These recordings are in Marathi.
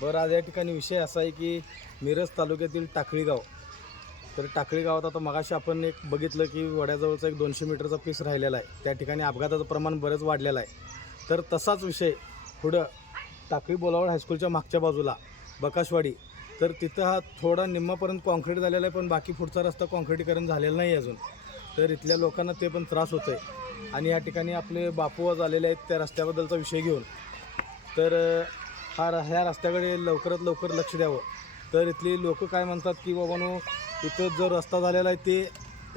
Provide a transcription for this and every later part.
बरं, आज या ठिकाणी विषय असा आहे की मिरज तालुक्यातील टाकळी गाव. तर टाकळी गावात आता मगाशी आपण एक बघितलं की वड्याजवळचा एक 200 मीटरचा पीस राहिलेला आहे. त्या ठिकाणी अपघाताचं प्रमाण बरंच वाढलेलं आहे. तर तसाच विषय पुढं टाकळी बोलावड हायस्कूलच्या मागच्या बाजूला बकाशवाडी, तर तिथं हा थोडा निम्मापर्यंत कॉन्क्रीट झालेला आहे, पण बाकी पुढचा रस्ता कॉन्क्रीटीकरण झालेला नाही अजून. तर इथल्या लोकांना ते पण त्रास होतो आहे. आणि या ठिकाणी आपले बापू झालेले आहेत त्या रस्त्याबद्दलचा विषय घेऊन. तर ह्या रस्त्याकडे लवकरात लवकर लक्ष द्यावं. तर इथली लोक काय म्हणतात की बाबांनो, इथं जो रस्ता झालेला आहे ते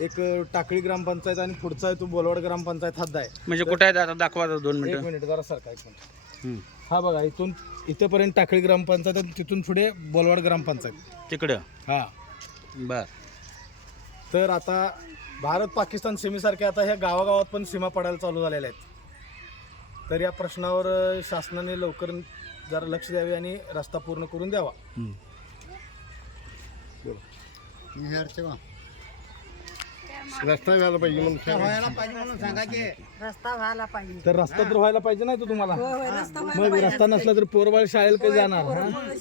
एक टाकळी ग्रामपंचायत आणि पुढचा आहे तो बोलवड ग्रामपंचायत हद्द आहे. म्हणजे कुठे आहे आता दाखवा 2 एक मिनिटं. मिनिट जरा सारखा एक मिनिट. हा बघा, इथून इथेपर्यंत टाकळी ग्रामपंचायत आणि तिथून पुढे बोलवाड ग्रामपंचायत तिकडं. हा. बर. तर आता भारत पाकिस्तान सीमेसारखे आता ह्या गावागावात पण सीमा पडायला चालू झालेल्या आहेत. तर या प्रश्नावर शासनाने लवकर जरा लक्ष द्यावे आणि रस्ता पूर्ण करून द्यावा. रस्ता व्हायला पाहिजे म्हणून रस्ता व्हायला पाहिजे. तर रस्ता तर व्हायला पाहिजे नाही तो तुम्हाला. रस्ता मग रस्ता नसला तर पोरबाळ शाळेला कधी जाणार?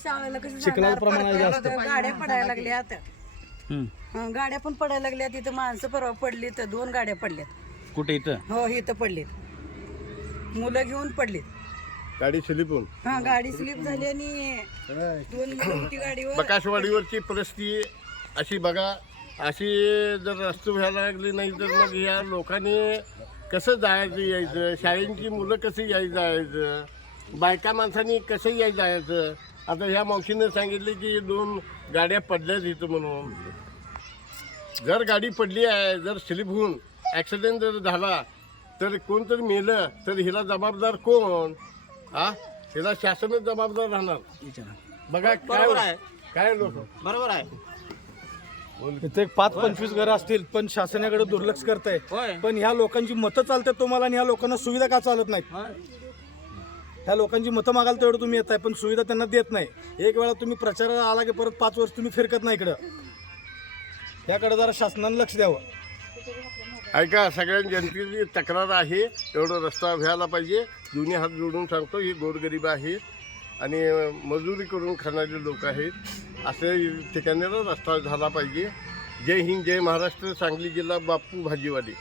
शाळेला कसं शिकण्याचं प्रमाण जास्त. गाड्या पडायला लागल्यात. गाड्या पण पडायला लागल्यात. इथं माणसं परवा पडली तर 2 गाड्या पडल्यात. कुठे इथं? हो, इथं पडलीत. मुलं घेऊन पडलीत. गाडी स्लिप होऊन हा, गाडी स्लिप झाली आणि 2 मुलं होती गाडीवर. बकाशवाडीवरची परिस्थिती अशी बघा. अशी जर रस्ते व्हायला लागली नाही तर मग या लोकांनी कसं जायचं यायचं, शाळेंची मुलं कशी जायचं, बायका माणसांनी कसं जायचं. आता ह्या मावशीने सांगितले की 2 गाड्या पडल्याच इथं म्हणून. जर गाडी पडली आहे, जर स्लिप होऊन ॲक्सिडेंट जर झाला तर कोणतरी मेलं तर हिला जबाबदार कोण? हिला शासनच जबाबदार राहणार. बघा काय लोक बरोबर आहे. इथे 5-25 घरं असतील पण शासनाकडे दुर्लक्ष करताय. पण ह्या लोकांची मतं चालतात तुम्हाला आणि ह्या लोकांना सुविधा का चालत नाहीत? ह्या लोकांची मतं मागायला तेवढं तुम्ही येत आहे पण सुविधा त्यांना देत नाही. एक वेळा तुम्ही प्रचाराला आला की परत 5 वर्ष तुम्ही फिरकत नाही इकडं. याकडे जरा शासनानं लक्ष द्यावं. ऐका, सगळ्या जनतेची तक्रार आहे, एवढं रस्ता व्हायला पाहिजे. दोन्ही हात जोडून सांगतो, ही गोरगरीब आहेत आणि मजुरी करून खाणारे लोक आहेत. असे ठिकाणी रस्ता झाला पाहिजे. जय हिंद, जय महाराष्ट्र. सांगली जिल्हा, बापू भाजीवाडी.